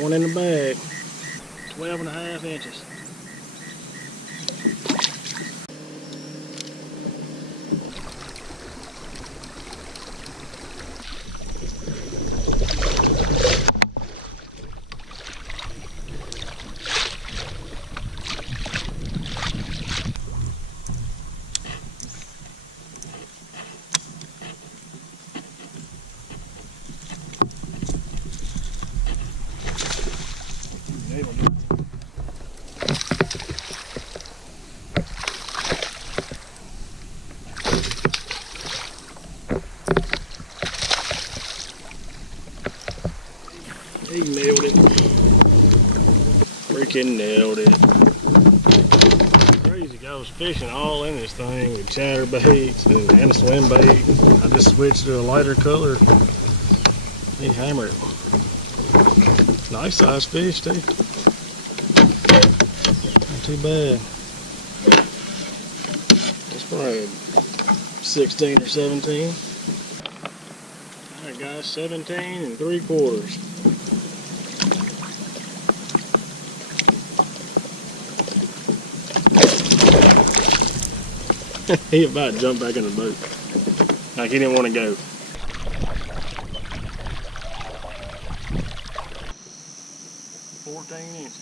One in the bag. 12.5 inches. He nailed it. Freaking nailed it. Crazy guy was fishing all in this thing with chatterbaits and a swim bait. I just switched to a lighter color. He hammered it. Nice size fish too. Not too bad. It's probably 16 or 17. Alright guys, 17 3/4. He about to jump back in the boat. Like he didn't want to go. .14 inches.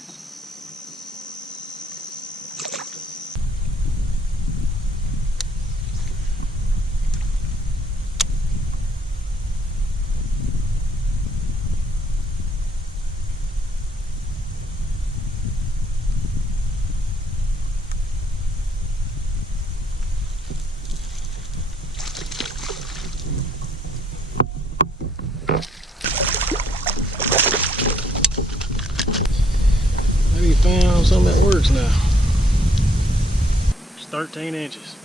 Maybe found something that works now. It's 13 inches.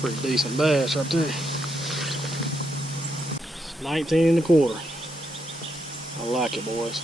Pretty decent bass right there. 19 1/4. I like it, boys.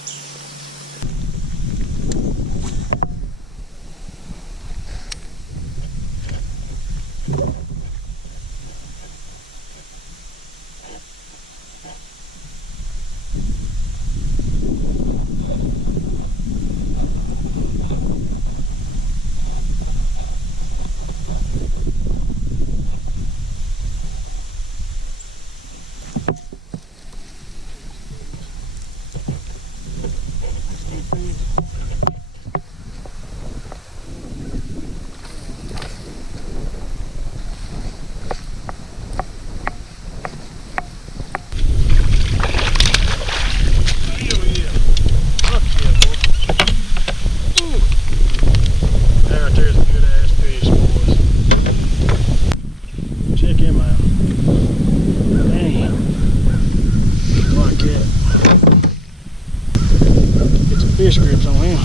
Fish grips on him.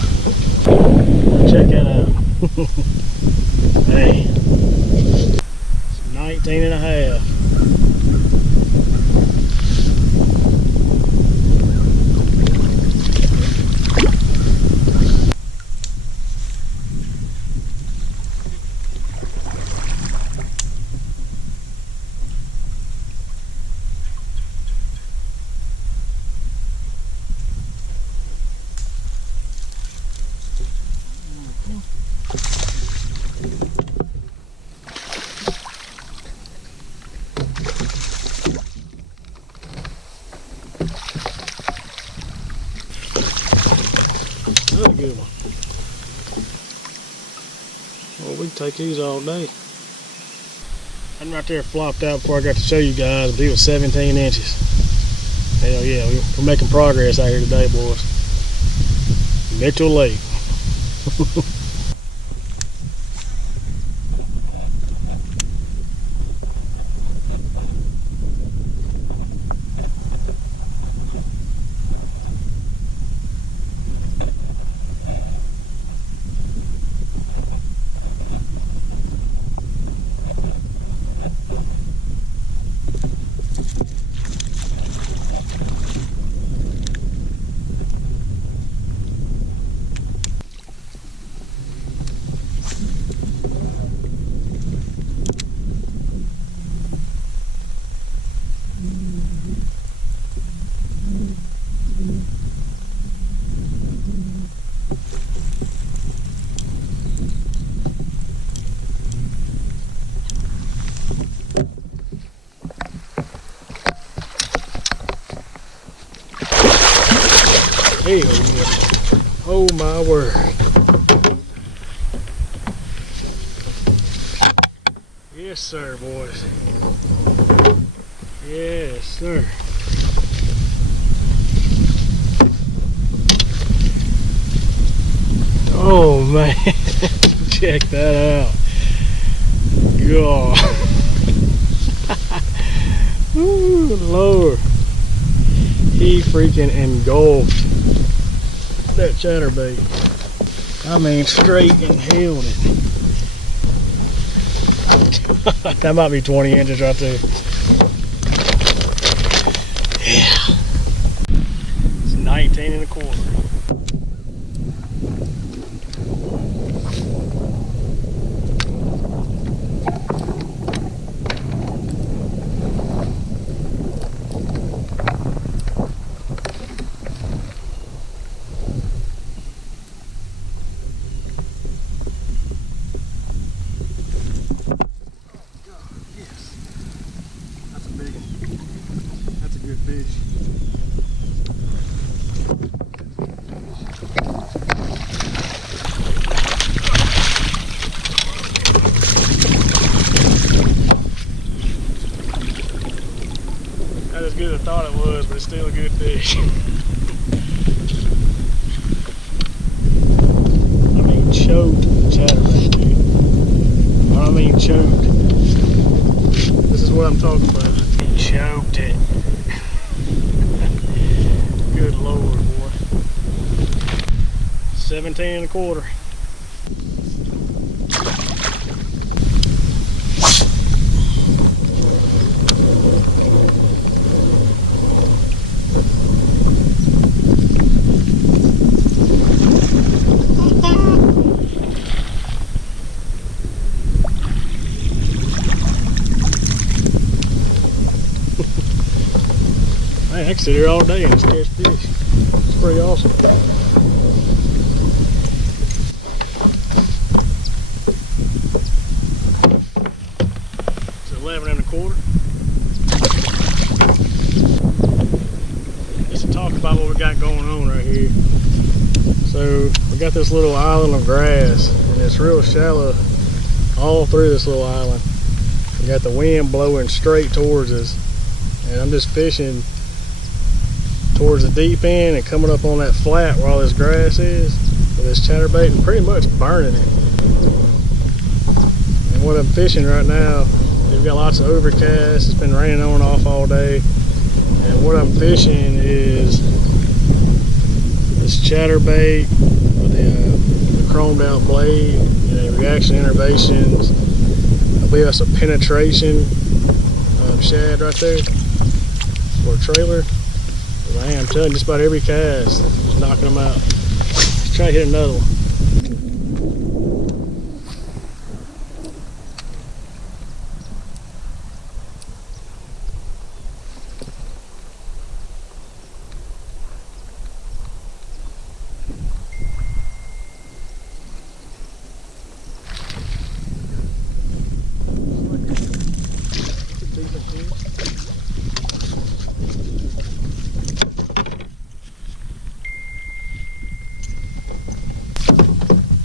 Check that out. Hey, it's 19 1/2. Another good one. Well, we can take these all day. I'm right there flopped out before I got to show you guys, but he was 17 inches. Hell yeah, we're making progress out here today, boys. Mitchell Lake. Hell yeah. Oh my word. Yes sir, boys. Yes sir. Oh man, check that out. God. Ooh, Lord. He freaking engulfed that chatterbait. I mean, straight and held it. That might be 20 inches right there. Yeah. It's 19 and a quarter. Not as good as I thought it was, but it's still a good fish. I mean, choked chatterbait, dude. I mean, choked. This is what I'm talking about. He choked it. Good Lord, boy. 17 and a quarter. Man, I can sit here all day and just catch fish. It's pretty awesome. It's 11 and a quarter. Just to talk about what we got going on right here. So we got this little island of grass, and it's real shallow all through this little island. We got the wind blowing straight towards us, and I'm just fishing towards the deep end and coming up on that flat where all this grass is with this chatterbait and pretty much burning it. And what I'm fishing right now, we've got lots of overcast. It's been raining on and off all day, and what I'm fishing is this chatterbait with the chromed out blade and reaction innervations. I believe that's a penetration shad right there for a trailer. Man, I'm telling you, just about every cast, just knocking them out. Let's try to hit another one.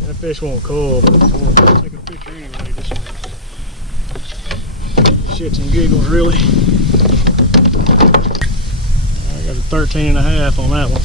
That fish won't call, but I want to take a picture anyway. Just shits and giggles, really. I got a 13 and a half on that one.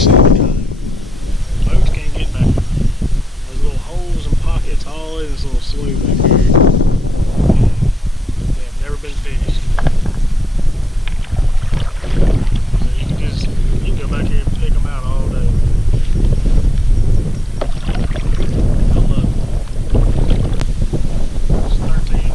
fish in it because boats can't get back there. There's little holes and pockets all in this little slough back here. They have never been fished. So you can go back here and pick them out all day. I love it. It's 13.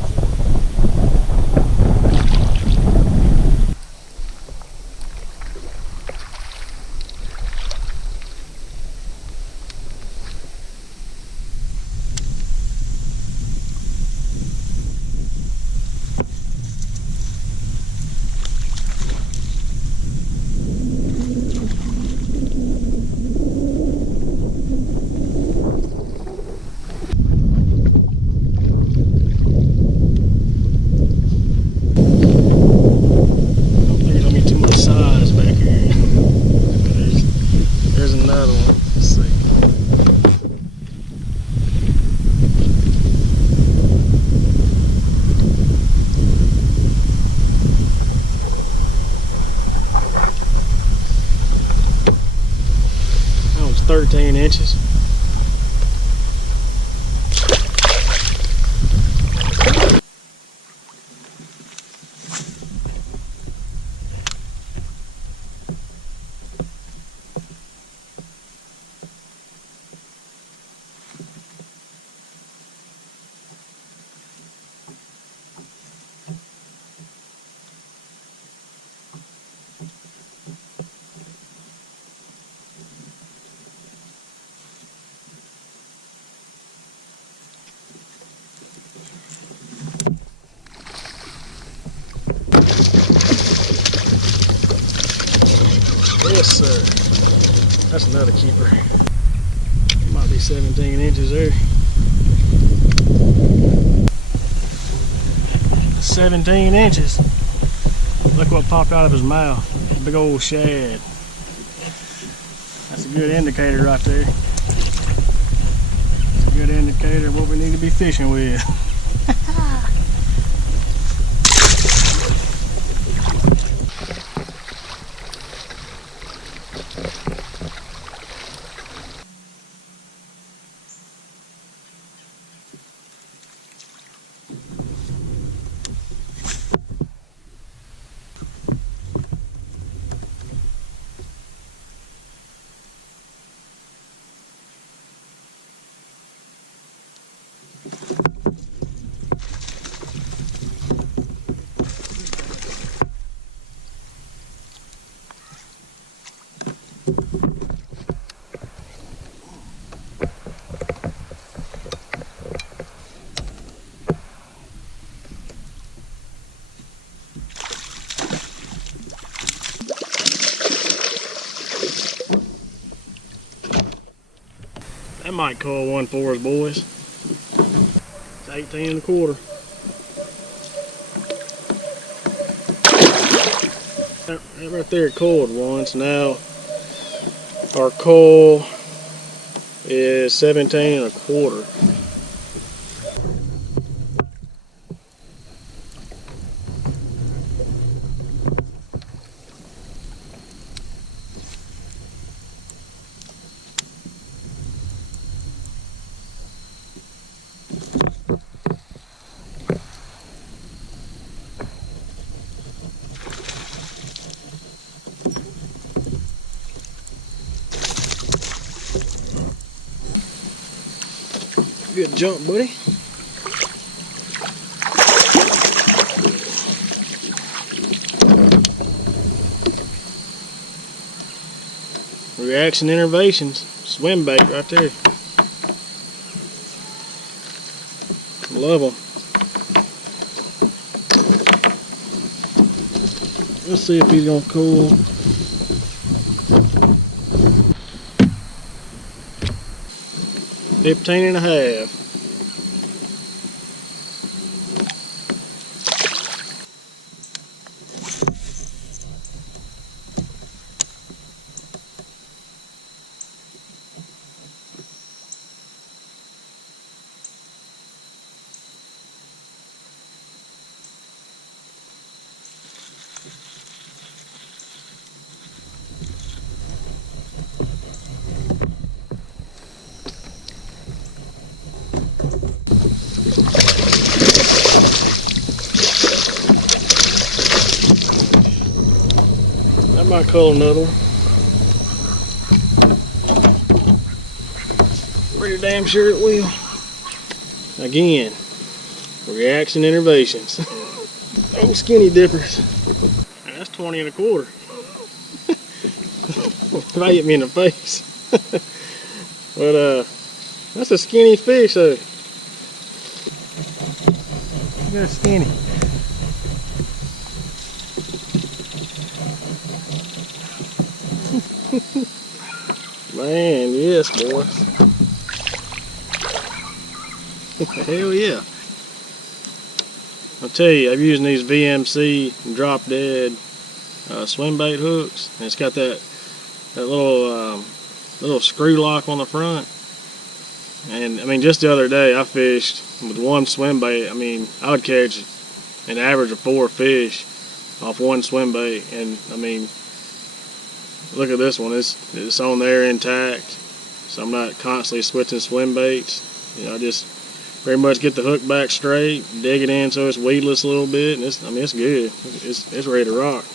There's another one. Let's see. That was 13 inches. Yes, sir. That's another keeper. Might be 17 inches there. 17 inches. Look what popped out of his mouth. Big old shad. That's a good indicator right there. That's a good indicator of what we need to be fishing with. That might call one for us, boys. It's 18 and a quarter. That right there coiled once. Now our coil is 17 and a quarter. Good jump, buddy. Reaction innovations. Swim bait right there. Love them. Let's see if he's gonna cool. $15 and a half. Might call another one. Pretty damn sure it will. Again, reaction innovations. Oh, skinny dippers. That's 20 and a quarter. If I hit me in the face. But that's a skinny fish though. That's skinny. Man, yes, boys. Hell yeah. I'll tell you, I'm using these VMC drop dead swim bait hooks, and it's got that little screw lock on the front. And I mean, just the other day I fished with one swim bait. I mean, I would catch an average of 4 fish off one swim bait, and I mean, look at this one. It's on there intact, so I'm not constantly switching swim baits. You know, I just pretty much get the hook back straight, dig it in so it's weedless a little bit, and it's good. It's ready to rock.